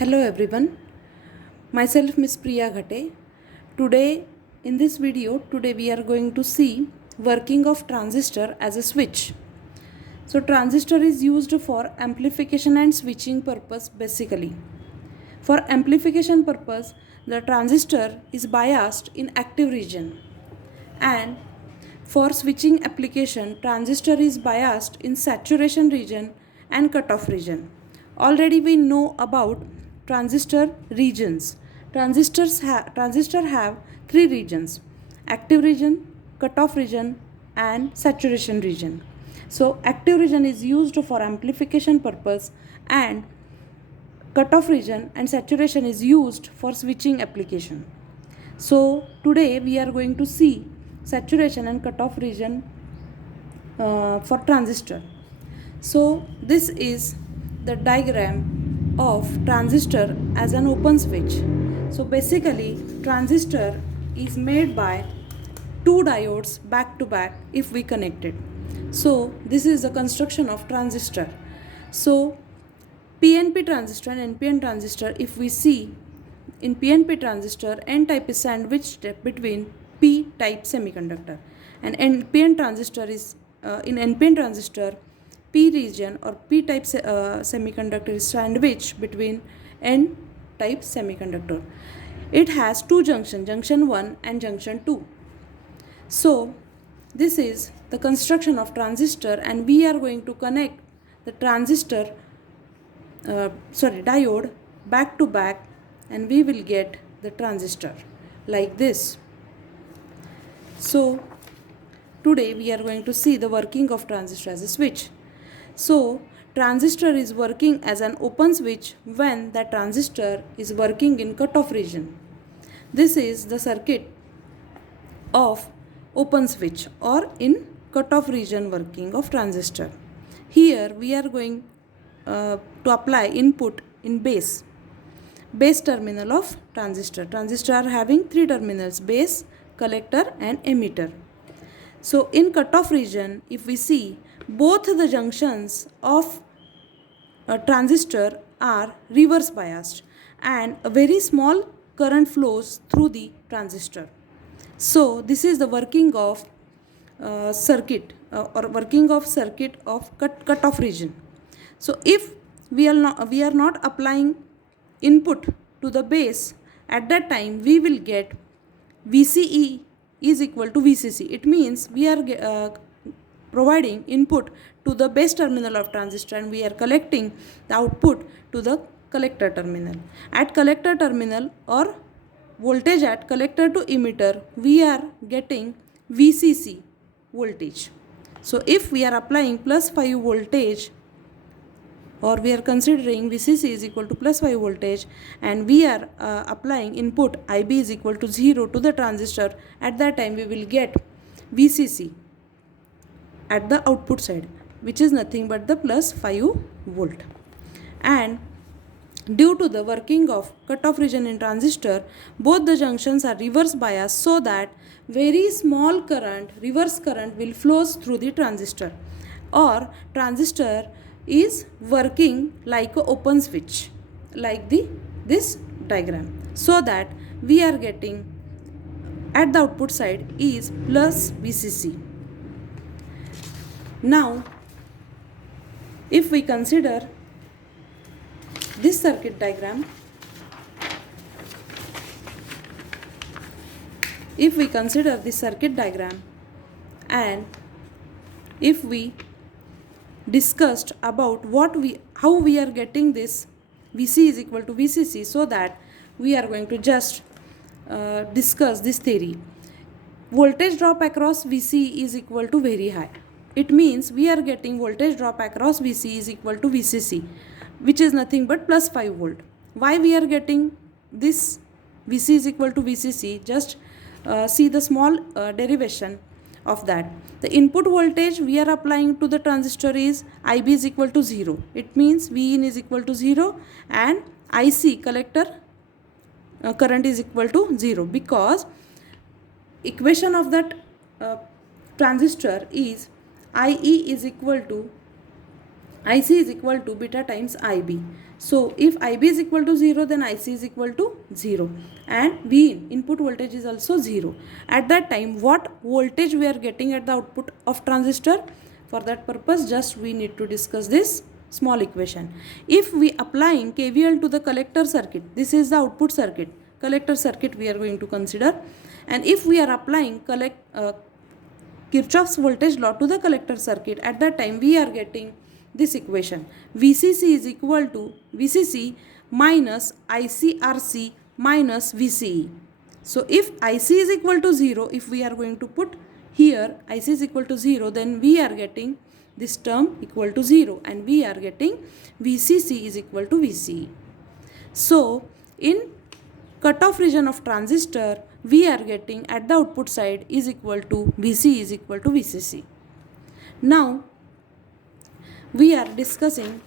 Hello everyone, myself Miss Priya Ghate. Today in this video, we are going to see working of transistor as a switch. So transistor is used for amplification and switching purpose basically. For amplification purpose, the transistor is biased in active region, and for switching application, transistor is biased in saturation region and cutoff region. Already we know about transistor regions. Transistor have three regions: active region, cutoff region, and saturation region. So active region is used for amplification purpose, and cutoff region and saturation is used for switching application. So today we are going to see saturation and cutoff region for transistor. So this is the diagram of transistor as an open switch. So basically transistor is made by two diodes back to back if we connect it. So this is the construction of transistor. So PNP transistor and NPN transistor, if we see in PNP transistor, N-type is sandwiched between P-type semiconductor, and NPN transistor is in NPN transistor, P region or P-type semiconductor is sandwiched between N-type semiconductor. It has two junctions, junction 1 and junction 2. So this is the construction of transistor, and we are going to connect the transistor diode back to back, and we will get the transistor like this. So today we are going to see the working of transistor as a switch. So transistor is working as an open switch when the transistor is working in cutoff region. This is the circuit of open switch or in cutoff region working of transistor. Here we are going to apply input in base terminal of transistor. Transistor are having three terminals: base, collector and emitter. So in cutoff region, if we see, both the junctions of a transistor are reverse biased and a very small current flows through the transistor. So this is the working of circuit or working of circuit of cutoff region. So if we are not applying input to the base, at that time we will get VCE is equal to VCC. It means we are providing input to the base terminal of transistor, and we are collecting the output to the collector terminal. At collector terminal or voltage at collector to emitter, we are getting VCC voltage. So if we are applying plus 5 voltage, or we are considering VCC is equal to plus 5 voltage, and we are applying input IB is equal to 0 to the transistor, at that time we will get VCC at the output side, which is nothing but the plus 5 volt. And due to the working of cutoff region in transistor, both the junctions are reverse biased, so that very small current, reverse current, will flows through the transistor, or transistor is working like an open switch, like this diagram, so that we are getting at the output side is plus VCC. Now if we consider this circuit diagram, and if we discussed about how we are getting this VC is equal to VCC, so that we are going to just discuss this theory. Voltage drop across VC is equal to very high. It means we are getting voltage drop across VC is equal to VCC, which is nothing but plus 5 volt. Why we are getting this VC is equal to VCC? Just see the small derivation of that. The input voltage we are applying to the transistor is IB is equal to 0. It means Vin is equal to 0, and IC collector current is equal to 0, because equation of that transistor is IE is equal to IC is equal to beta times IB. So if IB is equal to 0, then IC is equal to 0, and V input voltage is also 0. At that time, what voltage we are getting at the output of transistor? For that purpose, just we need to discuss this small equation. If we applying KVL to the collector circuit, this is the output circuit, collector circuit we are going to consider, and if we are applying Kirchhoff's voltage law to the collector circuit, at that time we are getting this equation: VCC is equal to VCC minus ICRC minus VCE. So if IC is equal to 0, if we are going to put here IC is equal to 0, then we are getting this term equal to 0, and we are getting VCC is equal to VCE. So in cutoff region of transistor, we are getting at the output side is equal to VC is equal to VCC. Now we are discussing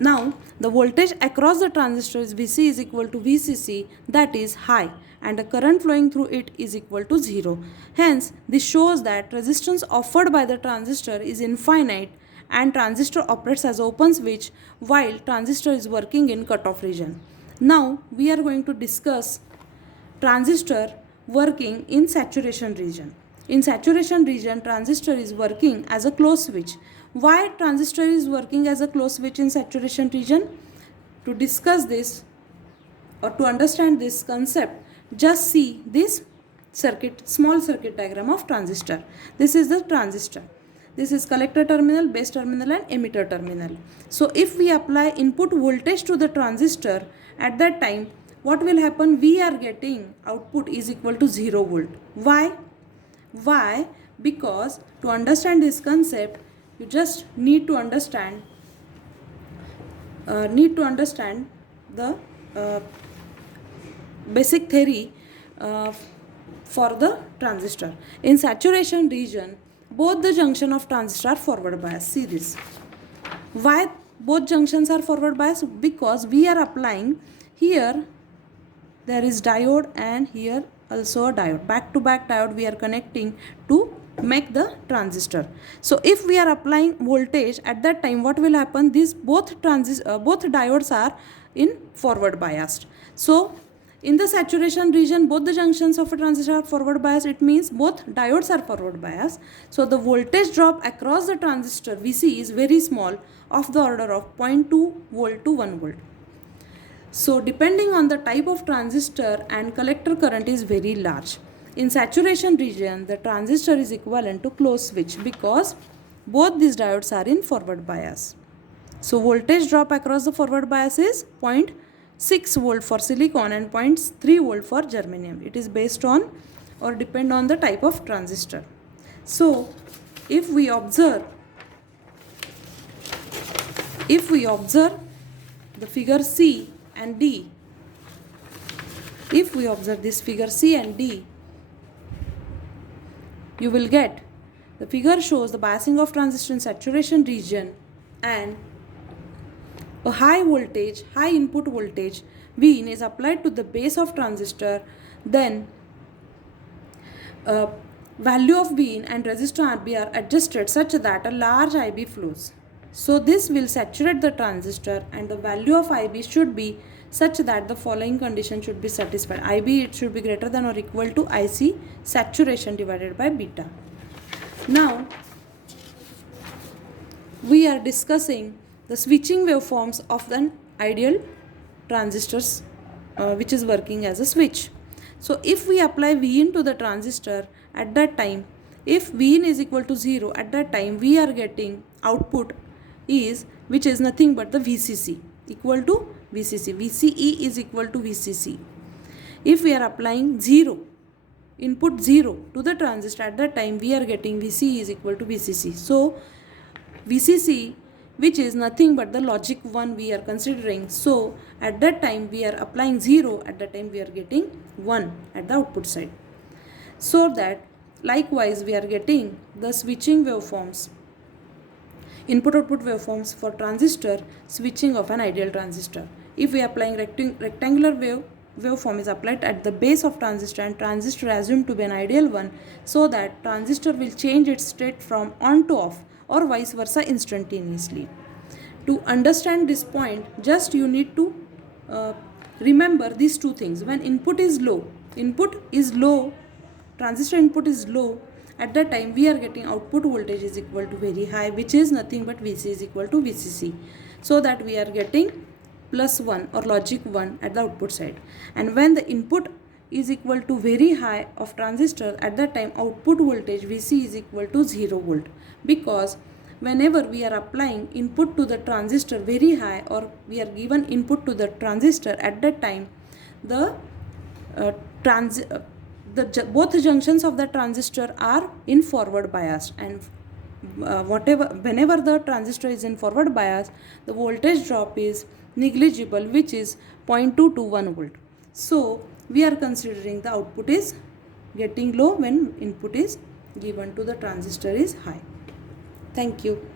now the voltage across the transistor is VC is equal to VCC, that is high, and the current flowing through it is equal to 0. Hence this shows that resistance offered by the transistor is infinite, and transistor operates as open switch while transistor is working in cutoff region. Now we are going to discuss transistor working in saturation region. In saturation region, transistor is working as a closed switch. Why transistor is working as a closed switch in saturation region? To discuss this or to understand this concept, just see this circuit, small circuit diagram of transistor. This is the transistor. This is collector terminal, base terminal, and emitter terminal. So if we apply input voltage to the transistor, at that time what will happen? We are getting output is equal to 0 volt. Why? Because to understand this concept, you just need to understand the basic theory for the transistor. In saturation region, both the junction of transistor are forward bias. See this. Why both junctions are forward bias? Because we are applying here, there is diode, and here also a diode. Back to back diode we are connecting to make the transistor. So if we are applying voltage, at that time what will happen? These both diodes are in forward biased. So in the saturation region, both the junctions of a transistor are forward biased. It means both diodes are forward biased. So the voltage drop across the transistor VC is very small, of the order of 0.2 volt to 1 volt. So depending on the type of transistor, and collector current is very large. In saturation region, the transistor is equivalent to closed switch because both these diodes are in forward bias. So voltage drop across the forward bias is 0.6 volt for silicon and 0.3 volt for germanium. It is based on or depend on the type of transistor. So if we observe the figure C and D, if we observe this figure C and D, you will get the figure shows the biasing of transistor in saturation region, and a high voltage, high input voltage Vin is applied to the base of transistor. Then value of Vin and resistor RB are adjusted such that a large IB flows. So this will saturate the transistor, and the value of IB should be such that the following condition should be satisfied. IB, it should be greater than or equal to IC saturation divided by beta. Now we are discussing the switching waveforms of an ideal transistors which is working as a switch. So if we apply Vin to the transistor, at that time, if Vin is equal to 0, at that time we are getting output is, which is nothing but the VCC equal to VCC. VCE is equal to VCC. If we are applying 0, input 0 to the transistor, at that time we are getting VCE is equal to VCC. So VCC, which is nothing but the logic 1 we are considering. So at that time we are applying 0, at that time we are getting 1 at the output side. So that likewise we are getting the switching waveforms, input-output waveforms for transistor switching of an ideal transistor. If we are applying rectangular waveform is applied at the base of transistor, and transistor assumed to be an ideal one, so that transistor will change its state from on to off or vice versa instantaneously. To understand this point, just you need to uh, remember these two things. When input is low, transistor input is low, at that time we are getting output voltage is equal to very high, which is nothing but Vc is equal to Vcc, so that we are getting plus 1 or logic 1 at the output side. And when the input is equal to very high of transistor, at that time output voltage Vc is equal to 0 volt, because whenever we are applying input to the transistor very high, or we are given input to the transistor, at that time the uh, transi- uh, both junctions of the transistor are in forward bias, and whenever the transistor is in forward bias, the voltage drop is negligible, which is 0.2 to 1 volt. So we are considering the output is getting low when input is given to the transistor is high. Thank you.